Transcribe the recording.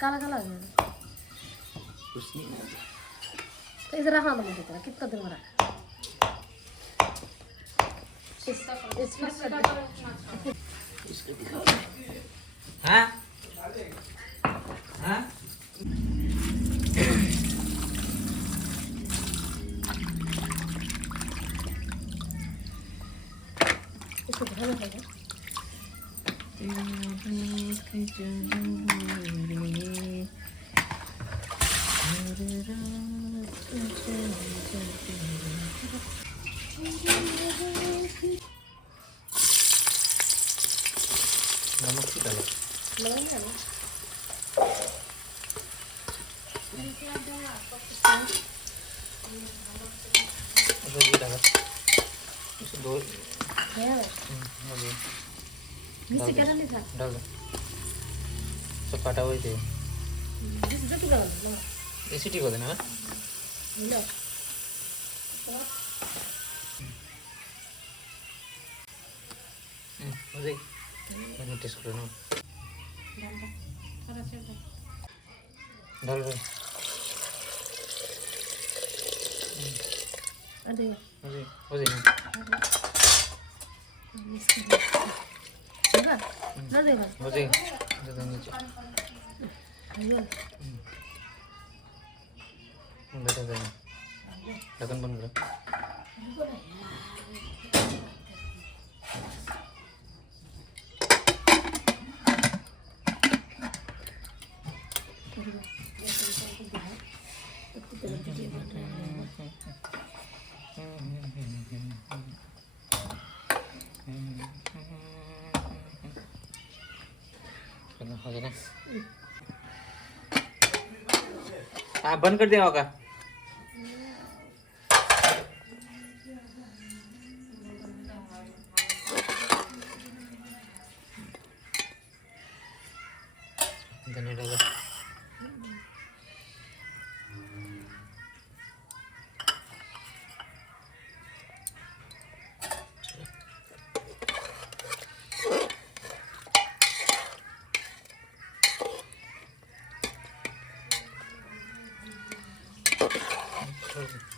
काला काला हो गया कुछ नहीं है। तो इधर रखा तो मुझे तेरा कितना दिन में रखा इसको दिखाओ। हाँ हाँ इसको दिखाना पड़ेगा नमक की डालो। उसको ये डालो। इसको दो मिक्सी करना नहीं था डाल दो। सब काटा हुआ ही थे। जिस जो तू डाल ऐसे ठीक हो देना। लो मुझे मैंने टेस्ट करो ना। थोड़ा सा डाल दो। अरे मुझे ना। देगा ना देगा मुझे दे नीचे। ये बेटा दे। ढक्कन बंद करो। हो गया ना। हाँ बंद कर दिया होगा। धनिया डालो। छोड़ दो।